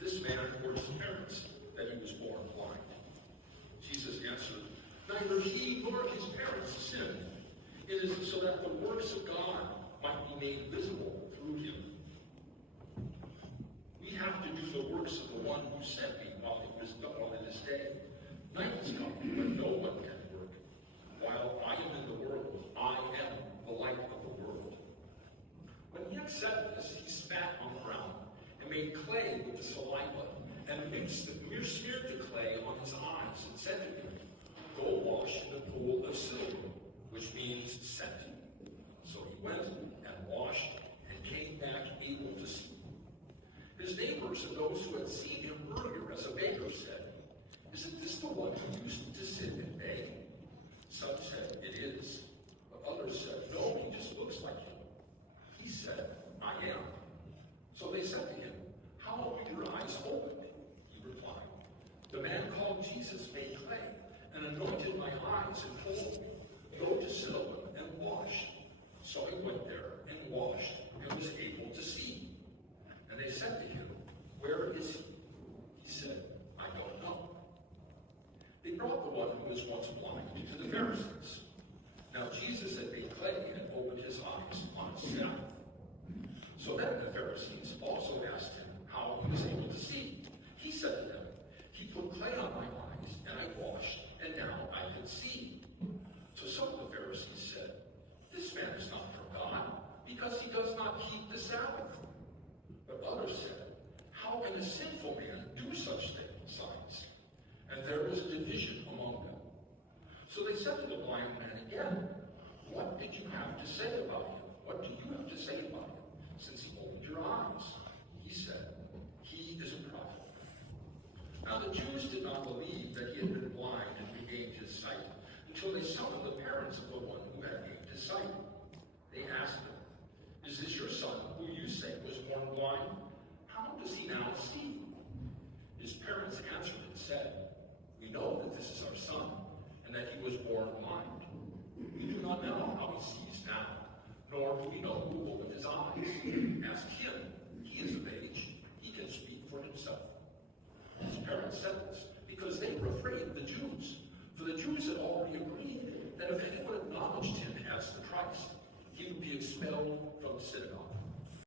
this man or his parents that he was born blind? Jesus answered, neither he nor his parents sinned. It is so that the works of God might be made visible through him. We have to do the works of the one who sent me while it is day. Night is coming when no one can work. While I am in the world, I am the light of the world. When he had said this, he spat on the ground and made clay with the saliva and smeared the clay on his eyes and said to him, go wash in the pool of Siloam, which means sent. So he went and washed and came back able to see. His neighbors and those who had seen him earlier as a beggar said, isn't this the one who used to sit and beg? Some said, it is. But others said, no, he just looks like him. He said, I am. So they said to him, how were your eyes opened? He replied, the man called Jesus made clay and anointed my eyes and told me, go to Siloam and wash. So I went there and washed and was able to see. And they said to him, where is he? He said, I don't know. They brought the one who was once blind to the Pharisees. Now Jesus had made clay and opened his eyes on a Sabbath. So then the Pharisees also asked him how he was able to see. He said to them, he put clay on my eyes, and I washed, and now I can see. So some of the Pharisees said, this man is not from God, because he does not keep the Sabbath. But others said, how can a sinful man do such signs? And there was division among them. So they said to the blind man again, what did you have to say about him? What do you have to say about him, since he opened your eyes? He said, he is a prophet. Now the Jews did not believe that he had been blind and regained his sight until they summoned the parents of the one who had gained his sight. They asked him, is this your son who you say was born blind? How does he now see? His parents answered and said, we know that this is our son, and that he was born blind. We do not know how he sees now, nor do we know who opened his eyes. Ask him